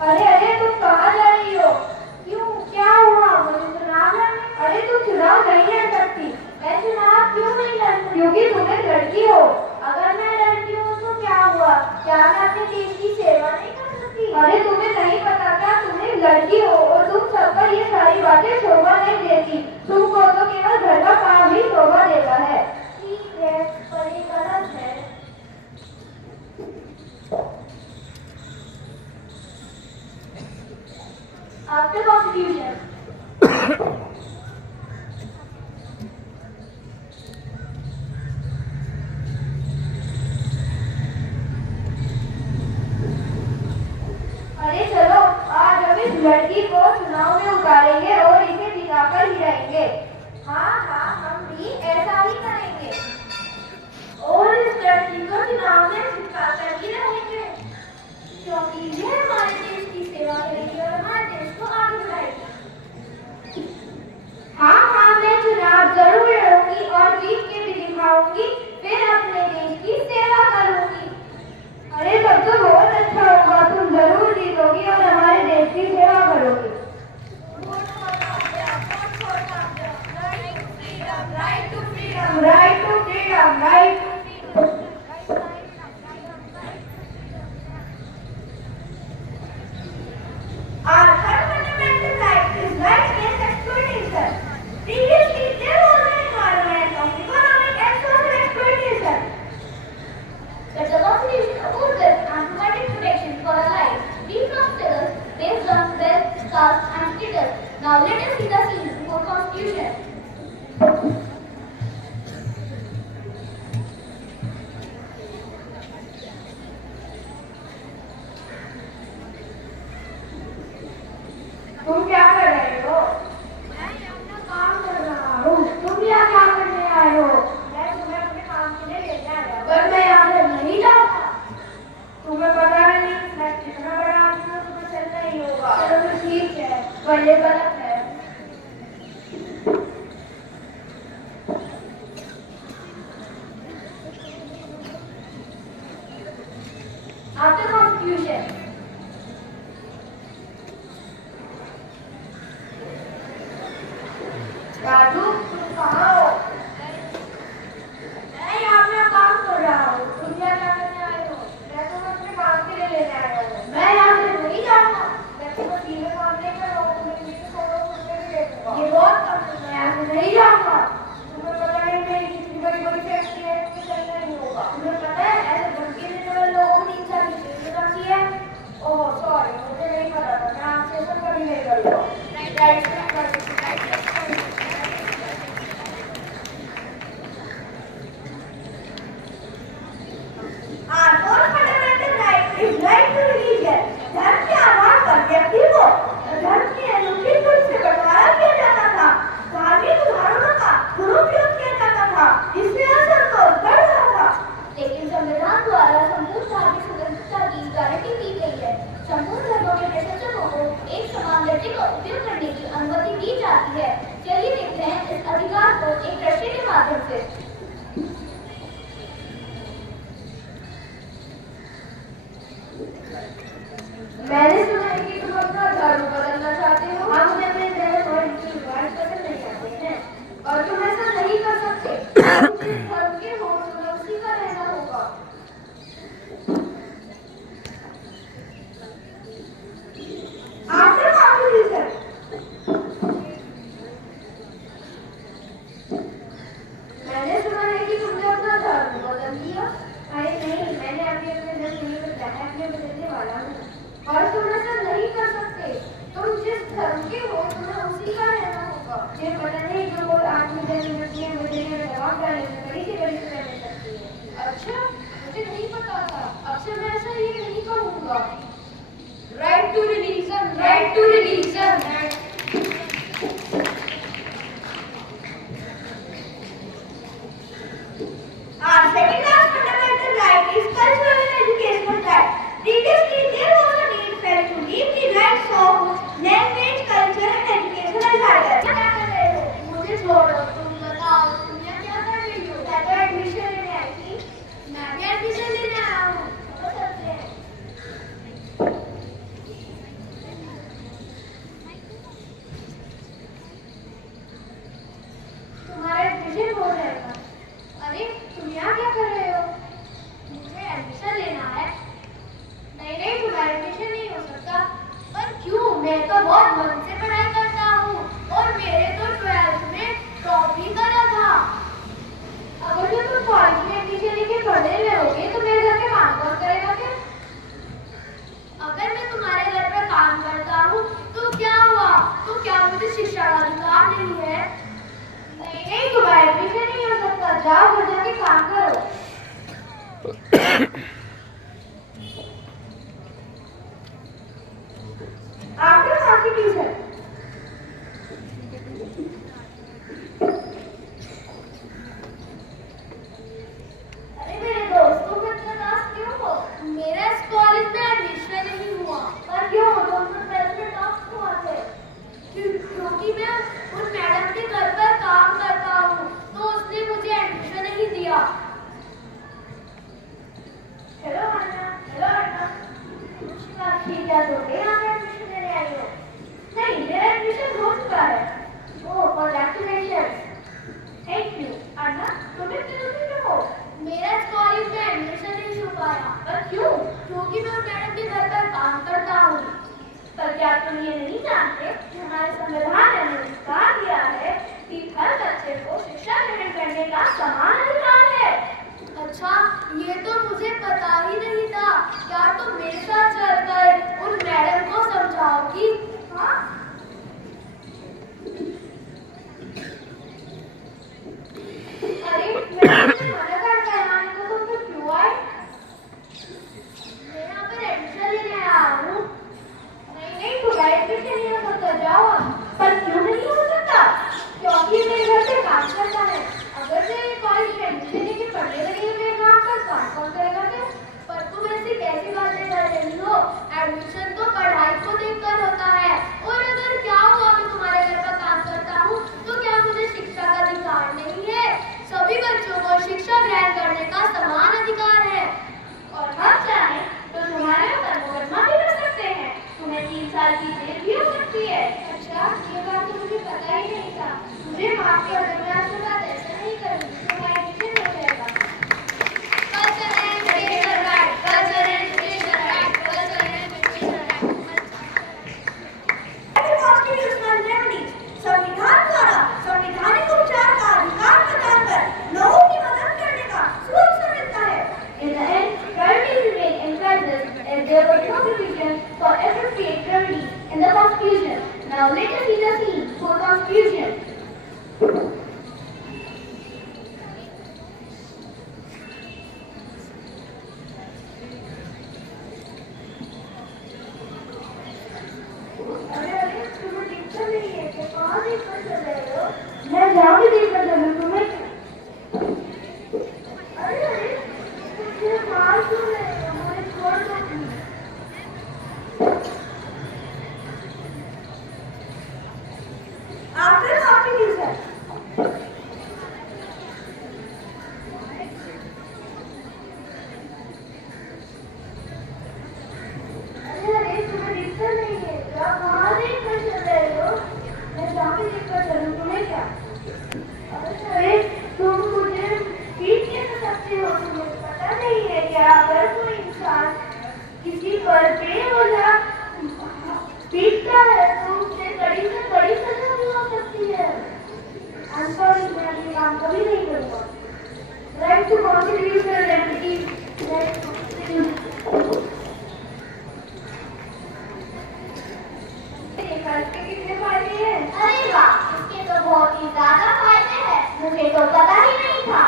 अरे अरे तुम कहाँ जा रही हो? क्यों, क्या हुआ? मुझे चुनाव लड़ने? अरे तुम चुनाव नहीं लड़ सकती। मैं चुनाव क्यों नहीं लड़ूं? क्योंकि तुम एक लड़की हो। अगर मैं लड़की हूँ तो क्या हुआ? क्या मैं अपने देश की सेवा नहीं कर सकती? अरे तुम्हें नहीं पता क्या? तुम एक लड़की हो और तुम सब पर ये सारी बातें शोभा नहीं देती। तुमको तो केवल घर का काम ही शोभा देता है। ठीक है, पर ये गलत है। After constitution. अरे चलो, आज हम इस लड़की को चुनाव में उतारेंगे और इसे जिताकर ही रहेंगे। हाँ हाँ, हम भी ऐसा ही करेंगे और इस लड़की को चुनाव में जिताकर ही रहेंगे, क्योंकि ये हमारे देश की सेवा करेगी और हमारे देश को आगे बढ़ाएगी। हाँ हाँ, मैं चुनाव जरूर लड़ूंगी और जीत के भी दिखाऊंगी, फिर अपने देश की सेवा करूंगी। अरे तब तो बहुत अच्छा होगा, तुम जरूर जीतोगी और हमारे देश की सेवा करोगी। Right to freedom, right to freedom, right to freedom. Our third fundamental right is right against exploitation. Previously, there was an environment of economic and social exploitation. But the Constitution opposes and provided protection for our lives, free from struggles based on wealth, caste, and status. Now let us see the scene before Constitution. तुम क्या कर रहे हो? मैं अपना काम कर रहा हूँ। तुम यहाँ क्या करने आए हो? मैं तुम्हें अपने काम के लिए लेने आया हूँ। पर मैं यहाँ से नहीं जाऊँगा। तुम्हें पता नहीं मैं कितना बड़ा आदमी हूँ, तुम्हें चलना ही होगा। चलो तो ठीक है, पर ये गलत है। After Constitution. राजू, तुम कहाँ हो? मैं यहाँ अपना काम कर रहा हूँ। तुम यहाँ क्या करने आए हो? मैं तुम्हें अपने काम के लिए लेने आया हूँ। मैं यहाँ से नहीं जाऊँगा। मैं तुम्हें सीधे सामने कर रहा हूँ, तुम्हें सीधे फोटो खुद में भी देखूंगा। ये बहुत कम है, मैं यहाँ से नहीं जाऊँगा। तुम्हें पता है मेरी कितनी बड़ी बड़ी फैक्ट्री है, मुझे चलना नहीं होगा। तुम्हें पता है ऐसे धमकी देने वाले लोगों को 3 साल की जेल हो जाती है। ओह सॉरी, मुझे नहीं पता था। मैं आपसे सब कभी नहीं करूँगा। Our fourth fundamental right is right to religion. धर्म के आधार पर व्यक्ति को धर्म के अनुचित रूप से बंटवारा किया जाता था। धार्मिक उदाहरणों का दुरुपयोग किया जाता था, जिससे असंतोष बढ़ रहा था। लेकिन संविधान द्वारा संपूर्ण धार्मिक स्वतंत्रता की गारंटी दी गई है। संपूर्ण धर्मों के प्रशंसकों को एक समान दर्जे का उपयोग करने की अनुमति दी जाती है। चलिए देखते हैं इस अधिकार को एक दृष्टि के माध्यम से। मैंने सुना है कि तुम अपना धर्म बदलना चाहते हो। हम अपने धर्म और इनकी रिवाज बदलना चाहते हैं और तुम ऐसा नहीं कर सकते। तुम जिस धर्म के हो तुम्हें उसी का रहना होगा। After Constitution. मैंने सुना है कि तुमने अपना धर्म बदल दिया। अरे नहीं, मैंने अभी अपने धर्म नहीं बदला है, मैं बदलने वाला हूँ। और तुम ऐसा नहीं कर सकते। तुम जिस धर्म के हो तुम्हें उसी का रहना होगा। ये पता नहीं जो आदमी जैसे मुझे जवाब डालने में बड़ी से बड़ी सजा मिल सकती है। अच्छा, मुझे नहीं पता था। अब से मैं ऐसा ये नहीं कहूँगा। Right to religion, right to religion. Our second last fundamental right is cultural and educational right. Previously, there was a need felt to leave the rights of language, culture and education as others. क्या कर रहे हो? मुझे छोड़ो, तुम बताओ, तुम यहाँ क्या कर रही हो? मैं तो एडमिशन लेने आई थी। मैं भी एडमिशन लेने आया हूँ। चलो चलते हैं। जाओ घर जाके काम करो। आफ्टर आपकी ट्यूशन मेरा इस कॉलेज में एडमिशन नहीं हुआ। पर क्यों? तुम तो 12th में टॉप हुआ थे। क्योंकि मैं उन मैडम के घर पर काम करता हूँ, तो उसने मुझे एडमिशन नहीं दिया। हेलो अन्ना, हेलो अन्ना। क्या तुम यहाँ पे एडमिशन लेने आई हो? नहीं, मेरा एडमिशन हो चुका है। Oh, congratulations. Thank you. Anna, तुम इतने दुखी हो? मेरा इस कॉलेज में एडमिशन नहीं हो पाया। पर क्यों? क्योंकि मैं उन मैडम के घर पर काम करता हूँ। पर क्या तुम ये नहीं जानते कि हमारे संविधान ने अधिकार दिया है कि हर बच्चे को शिक्षा ग्रहण करने का समान अधिकार है? अच्छा, ये तो मुझे पता ही नहीं था। क्या तुम मेरे साथ चलकर उन मैडम को समझाओगी? हाँ? अरे, मैं मना करता है आने को, तुम तो क्यों आए? मैं यहाँ पर एडमिशन लेने आया हूँ। नहीं, तो एडमिशन नहीं हो सकता, जाओ आप। पर क्यों नहीं हो सकता? क्योंकि मेरे घर पे काम करता है। अगर मैं कॉलेज में एडमिशन लेके पढ़ने लगी मेरे काम पर कौन करेगा फिर? पर तुम ऐसी कैसी बातें कर रही हो? एडमिशन तो पढ़ाई को देखकर होता है। और अगर क्या हुआ मैं तुम्हारे घर पर काम करता हूँ, तो क्या मुझे शिक्षा का अधिकार नहीं है? सभी बच्चों को शिक्षा ग्रहण करने का समान अधिकार है। और हम चाहें तो तुम्हारे ऊपर मुकदमा भी कर सकते हैं। तुम्हें 3 साल की जेल भी हो सकती है। अच्छा, ये बात तो मुझे पता ही नहीं था। मुझे माफ कर दो, मैं आज के बाद ऐसा नहीं करूँगी। तुम्हारा एडमिशन हो जाएगा। संविधान द्वारा संवैधानिक उपचार का अधिकार प्रदान कर लोगों की मदद करने का सुरक्षा मिलता है। In the end, priorities remain in crisis as there was no provision for appropriate remedies in the Constitution. Now let us see the scene for Constitution. अरे, तुम्हें दिक्कत नहीं है कि कहाँ देखकर चल रहे हो? मैं जाऊँगी देखकर चलूँ तुम्हें। अरे, मुझे मार क्यों रहे हो? मुझे छोड़ दो please. After talking to sir. अरे, तुम्हें दिक्कत नहीं है क्या? कहाँ देखकर चल रहे हो? मैं जाके देखकर चलूँ तुम्हें क्या? अरे, तुम मुझे पीट कैसे सकते हो? तुम्हें पता नहीं है क्या? अगर कोई इंसान किसी पर बेवजह पीटता है तो उसे कड़ी से कड़ी सजा भी हो सकती है। I'm sorry, मैं ये काम कभी नहीं करूँगा। Right to constitutional remedy. Right to इसके कितने फायदे हैं? अरे वाह, इसके तो बहुत ही ज्यादा फायदे हैं। मुझे तो पता ही नहीं था।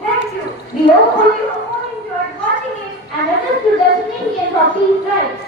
Thank you. We hope you all enjoyed watching it and understood the significance of these rights.